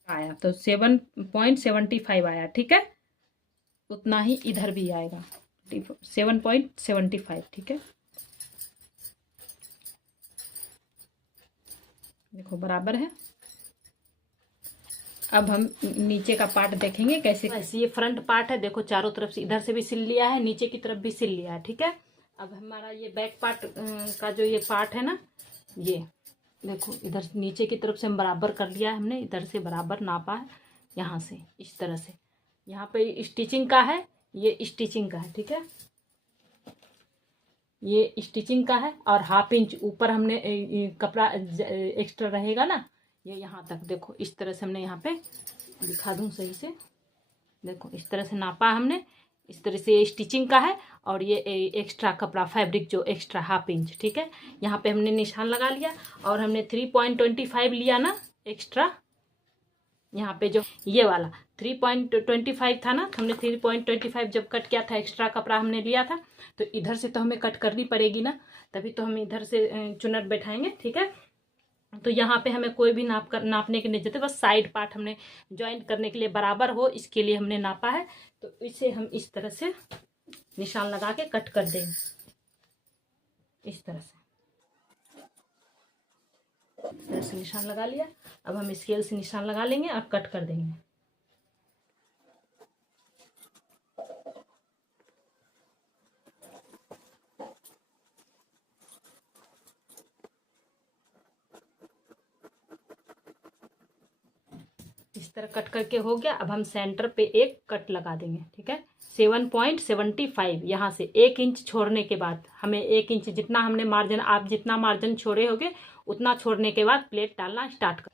आया। तो 7.75 आया। ठीक है, उतना ही इधर भी आएगा 7.75। ठीक है, देखो बराबर है। अब हम नीचे का पार्ट देखेंगे कैसे। ऐसे ये फ्रंट पार्ट है, देखो चारों तरफ से, इधर से भी सिल लिया है, नीचे की तरफ भी सिल लिया है। ठीक है, अब हमारा ये बैक पार्ट का जो ये पार्ट है ना, ये देखो इधर नीचे की तरफ से हम बराबर कर लिया है हमने, इधर से बराबर नापा है, यहाँ से इस तरह से। यहाँ पे स्टिचिंग का है, ये स्टिचिंग का है। ठीक है, ये स्टिचिंग का है, और 1/2 इंच ऊपर हमने कपड़ा एक्स्ट्रा रहेगा ना, ये यहाँ तक देखो इस तरह से हमने यहाँ पे दिखा दूँ सही से, देखो इस तरह से नापा हमने, इस तरह से ये स्टिचिंग का है, और ये एक्स्ट्रा कपड़ा फैब्रिक जो एक्स्ट्रा 1/2 इंच। ठीक है, यहाँ पे हमने निशान लगा लिया, और हमने 3.25 लिया ना एक्स्ट्रा, यहाँ पे जो ये वाला 3.25 था ना, हमने 3.25 जब कट किया था, एक्स्ट्रा कपड़ा हमने लिया था, तो इधर से तो हमें कट करनी पड़ेगी ना, तभी तो हम इधर से चुनट बैठाएंगे। ठीक है, तो यहाँ पे हमें कोई भी नापने की नहीं जरूरत है, बस साइड पार्ट हमने ज्वाइंट करने के लिए बराबर हो इसके लिए हमने नापा है। तो इसे हम इस तरह से निशान लगा के कट कर देंगे, इस तरह से निशान लगा लिया। अब हम स्केल से निशान लगा लेंगे और कट कर देंगे। इस तरह कट करके हो गया। अब हम सेंटर पे एक कट लगा देंगे। ठीक है, 7.75 यहाँ से 1 इंच छोड़ने के बाद, हमें 1 इंच जितना हमने मार्जिन, आप जितना मार्जिन छोड़े होगे उतना छोड़ने के बाद प्लेट डालना स्टार्ट कर।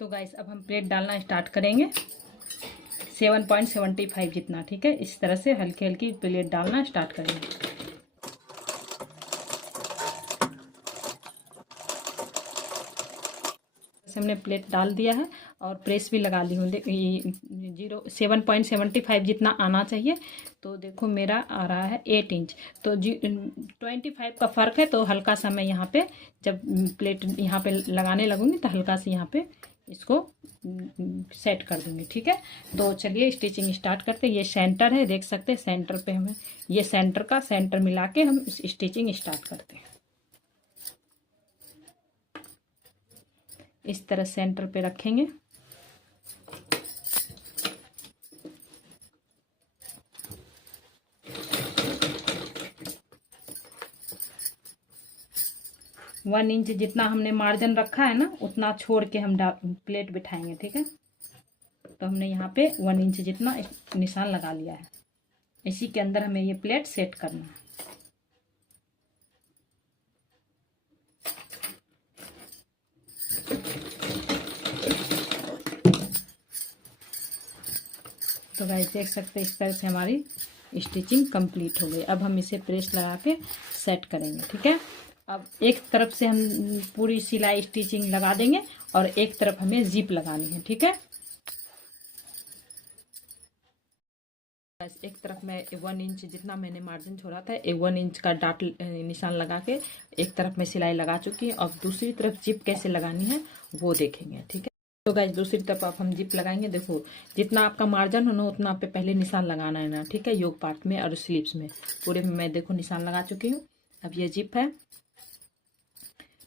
तो गाइस अब हम प्लेट डालना स्टार्ट करेंगे 7.75 जितना। ठीक है, इस तरह से हल्की हल्की प्लेट डालना स्टार्ट करेंगे। हमने प्लेट डाल दिया है और प्रेस भी लगा ली हूँ। 7.75 जितना आना चाहिए, तो देखो मेरा आ रहा है 8 इंच। तो 25 का फ़र्क है, तो हल्का सा मैं यहाँ पे जब प्लेट यहाँ पे लगाने लगूंगी तो हल्का से यहाँ पे इसको सेट कर दूंगी। ठीक है, तो चलिए स्टिचिंग स्टार्ट करते हैं। ये सेंटर है, देख सकते हैं सेंटर पे हमें ये सेंटर का सेंटर मिला के हम स्टिचिंग स्टार्ट करते हैं। इस तरह सेंटर पे रखेंगे। वन इंच जितना हमने मार्जिन रखा है ना, उतना छोड़ के हम प्लेट बिठाएंगे। ठीक है, तो हमने यहाँ पे 1 इंच जितना निशान लगा लिया है। इसी के अंदर हमें ये प्लेट सेट करना है। तो गाइस देख सकते हैं इस तरह से हमारी स्टिचिंग कंप्लीट हो गई। अब हम इसे प्रेस लगा के सेट करेंगे। ठीक है, अब एक तरफ से हम पूरी सिलाई स्टिचिंग लगा देंगे और एक तरफ हमें जिप लगानी है। ठीक है, बस एक तरफ मैं 1 इंच जितना मैंने मार्जिन छोड़ा था 1 इंच का डॉट निशान लगा के एक तरफ मैं सिलाई लगा चुकी हूँ। अब दूसरी तरफ जिप कैसे लगानी है वो देखेंगे, ठीक है। तो गाइस दूसरी तरफ आप हम जिप लगाएंगे। देखो जितना आपका मार्जिन हो ना उतना आप पे पहले निशान लगाना है ना, ठीक है। योक पार्ट में और स्लीव्स में पूरे में मैं देखो निशान लगा चुकी हूँ। अब ये जिप है,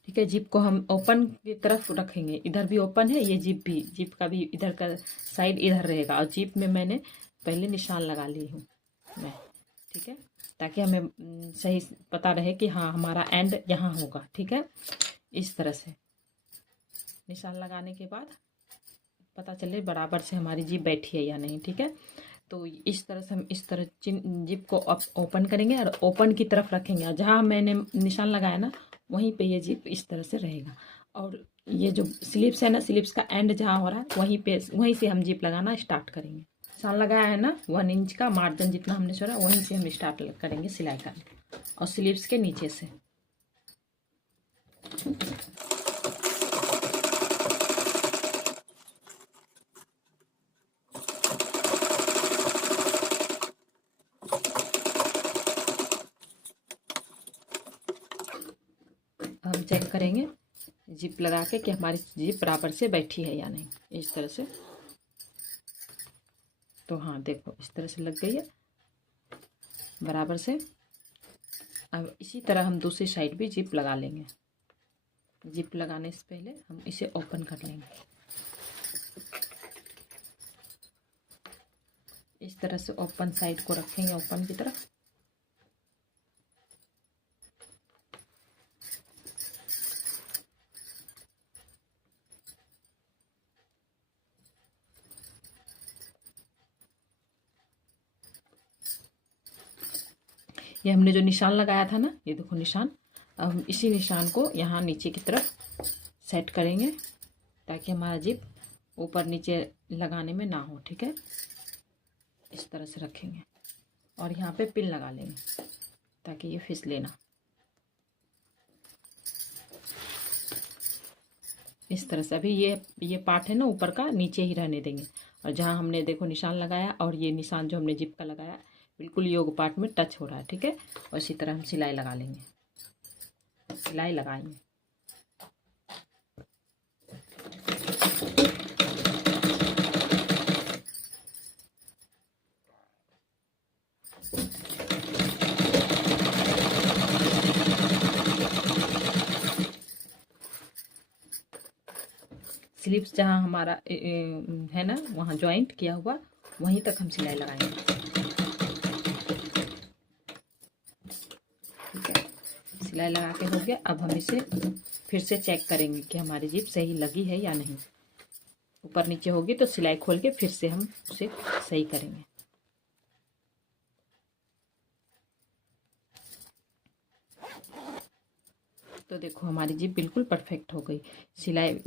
ठीक है। जिप को हम ओपन की तरफ रखेंगे, इधर भी ओपन है, ये जिप भी, जिप का भी इधर का साइड इधर रहेगा। और जिप में मैंने पहले निशान लगा ली हूँ मैं, ठीक है, ताकि हमें सही पता रहे कि हाँ हमारा एंड यहाँ होगा, ठीक है। इस तरह से निशान लगाने के बाद पता चले बराबर से हमारी जिप बैठी है या नहीं, ठीक है। तो इस तरह से हम इस तरह जिप को ओपन करेंगे और ओपन की तरफ रखेंगे। और जहाँ मैंने निशान लगाया ना वहीं पे ये जिप इस तरह से रहेगा। और ये जो स्लीव्स है ना, स्लीव्स का एंड जहाँ हो रहा है वहीं से हम जिप लगाना स्टार्ट करेंगे। निशान लगाया है ना 1 इंच का मार्जिन जितना हमने छोड़ा वहीं से हम स्टार्ट करेंगे सिलाई करना, और स्लीव्स के नीचे से। हम चेक करेंगे जिप लगा के कि हमारी जिप बराबर से बैठी है या नहीं, इस तरह से। तो हाँ देखो इस तरह से लग गई है बराबर से। अब इसी तरह हम दूसरी साइड भी जिप लगा लेंगे। जिप लगाने से पहले हम इसे ओपन कर लेंगे। इस तरह से ओपन साइड को रखेंगे ओपन की तरफ। ये हमने जो निशान लगाया था ना, ये देखो निशान। अब हम इसी निशान को यहाँ नीचे की तरफ सेट करेंगे ताकि हमारा जिप ऊपर नीचे लगाने में ना हो, ठीक है। इस तरह से रखेंगे और यहाँ पे पिन लगा लेंगे ताकि ये फिसले ना। इस तरह से अभी ये पार्ट है ना ऊपर का नीचे ही रहने देंगे। और जहाँ हमने देखो निशान लगाया और ये निशान जो हमने जिप का लगाया बिल्कुल योग पार्ट में टच हो रहा है, ठीक है। और इसी तरह हम सिलाई लगा लेंगे, सिलाई लगाएंगे। स्लीव्स जहाँ हमारा है ना वहाँ ज्वाइंट किया हुआ वहीं तक हम सिलाई लगाएंगे, ठीक है। सिलाई लगा के हो गया। अब हम इसे फिर से चेक करेंगे कि हमारी जिप सही लगी है या नहीं। ऊपर नीचे होगी तो सिलाई खोल के फिर से हम उसे सही करेंगे। तो देखो हमारी जिप बिल्कुल परफेक्ट हो गई। सिलाई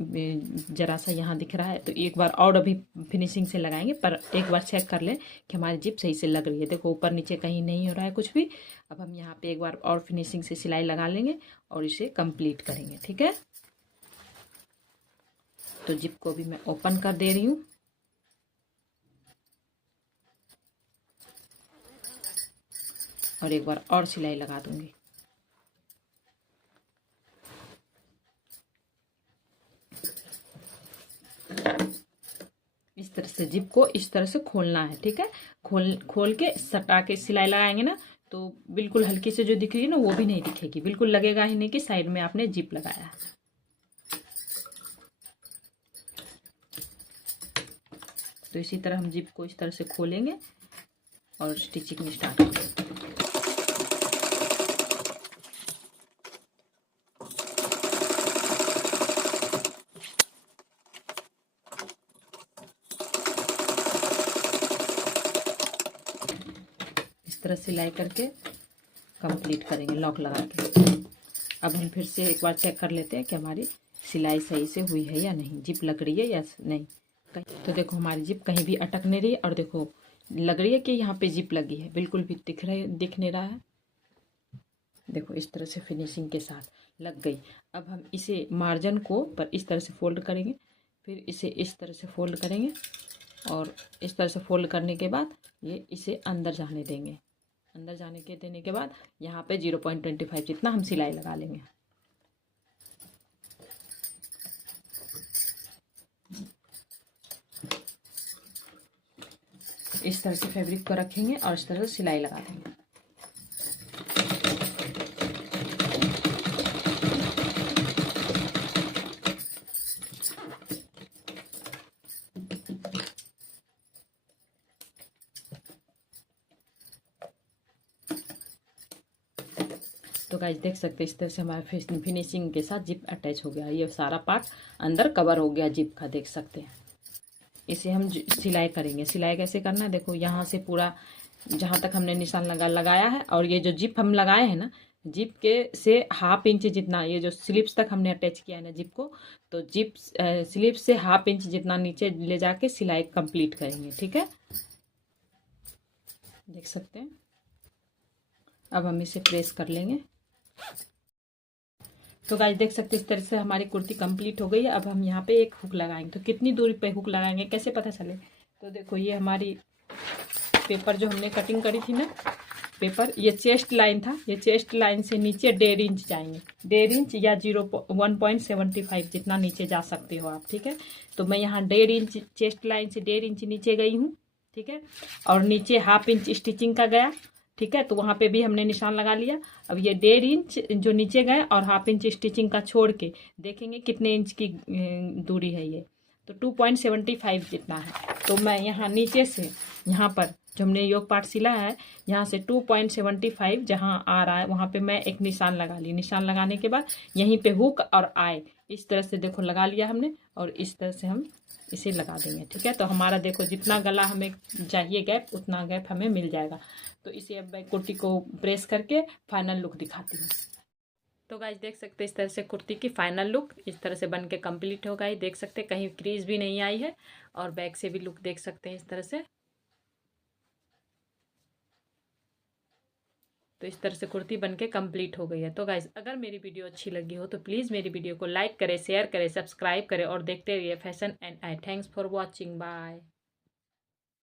जरा सा यहाँ दिख रहा है तो एक बार और अभी फिनिशिंग से लगाएंगे, पर एक बार चेक कर लें कि हमारी जिप सही से लग रही है। देखो ऊपर नीचे कहीं नहीं हो रहा है कुछ भी। अब हम यहाँ पे एक बार और फिनिशिंग से सिलाई लगा लेंगे और इसे कंप्लीट करेंगे, ठीक है। तो जिप को भी मैं ओपन कर दे रही हूँ। और एक बार और सिलाई लगा दूंगी। इस तरह से जिप को इस तरह से खोलना है, ठीक है। खोल के सटा के सिलाई लगाएंगे ना तो बिल्कुल हल्की से जो दिख रही है ना वो भी नहीं दिखेगी, बिल्कुल लगेगा ही नहीं कि साइड में आपने जिप लगाया है। तो इसी तरह हम जिप को इस तरह से खोलेंगे और स्टिचिंग स्टार्ट करेंगे। इस तरह सिलाई करके कंप्लीट करेंगे लॉक लगा के। अब हम फिर से एक बार चेक कर लेते हैं कि हमारी सिलाई सही से हुई है या नहीं, जिप लग रही है या नहीं। तो देखो हमारी जिप कहीं भी अटक नहीं रही है और देखो लग रही है कि यहाँ पे जिप लगी है, बिल्कुल भी दिख नहीं रहा है। देखो इस तरह से फिनिशिंग के साथ लग गई। अब हम इसे मार्जिन को पर इस तरह से फोल्ड करेंगे, फिर इसे इस तरह से फोल्ड करेंगे और इस तरह से फोल्ड करने के बाद ये इसे अंदर जाने देंगे। अंदर जाने के देने के बाद यहाँ पे 0.25 जितना हम सिलाई लगा लेंगे। इस तरह से फैब्रिक को रखेंगे और इस तरह से सिलाई लगा देंगे। तो गाइस देख सकते हैं इस तरह से हमारा फिनिशिंग के साथ जिप अटैच हो गया। ये सारा पार्ट अंदर कवर हो गया जिप का, देख सकते हैं। इसे हम सिलाई करेंगे। सिलाई कैसे करना है, देखो यहाँ से पूरा जहाँ तक हमने निशान लगाया है, और ये जो जिप हम लगाए हैं ना, जिप के से 1/2 इंच जितना, ये जो स्लिप्स तक हमने अटैच किया है ना जिप को, तो जिप स्लिप से 1/2 इंच जितना नीचे ले जाके सिलाई कंप्लीट करेंगे। ठीक है, देख सकते हैं। अब हम इसे प्रेस कर लेंगे। तो गाइस देख सकते हैं इस तरह से हमारी कुर्ती कंप्लीट हो गई है। अब हम यहाँ पे एक हुक लगाएंगे। तो कितनी दूरी पे हुक लगाएंगे, कैसे पता चले, तो देखो ये हमारी पेपर जो हमने कटिंग करी थी ना, पेपर, ये चेस्ट लाइन था, ये चेस्ट लाइन से नीचे 1.5 इंच जाएंगे। 1.5 इंच या 1.75 जितना नीचे जा सकते हो आप। ठीक है, तो मैं यहाँ 1.5 इंच चेस्ट लाइन से 1.5 इंच नीचे गई हूँ। ठीक है, और नीचे 1/2 इंच स्टिचिंग का गया। ठीक है, तो वहाँ पे भी हमने निशान लगा लिया। अब ये 1.5 इंच जो नीचे गए और 1/2 इंच स्टिचिंग का छोड़ के देखेंगे कितने इंच की दूरी है ये, तो 2.75 जितना है। तो मैं यहाँ नीचे से, यहाँ पर जो हमने योग पार्ट सिला है, यहाँ से 2.75 जहाँ आ रहा है वहाँ पे मैं एक निशान लगा ली। निशान लगाने के बाद यहीं पे हुक और आए इस तरह से देखो लगा लिया हमने, और इस तरह से हम इसे लगा देंगे। ठीक है, तो हमारा देखो जितना गला हमें चाहिए गैप, उतना गैप हमें मिल जाएगा। तो इसे अब मैं कुर्ती को प्रेस करके फाइनल लुक दिखाती हूँ। तो गाइस देख सकते हैं इस तरह से कुर्ती की फाइनल लुक इस तरह से बन के कम्प्लीट हो गई। देख सकते हैं कहीं क्रीज भी नहीं आई है, और बैक से भी लुक देख सकते हैं इस तरह से। तो इस तरह से कुर्ती बनके कंप्लीट हो गई है। तो गाइज अगर मेरी वीडियो अच्छी लगी हो तो प्लीज़ मेरी वीडियो को लाइक करें, शेयर करें, सब्सक्राइब करें और देखते रहिए fashion and I. Thanks for watching, bye.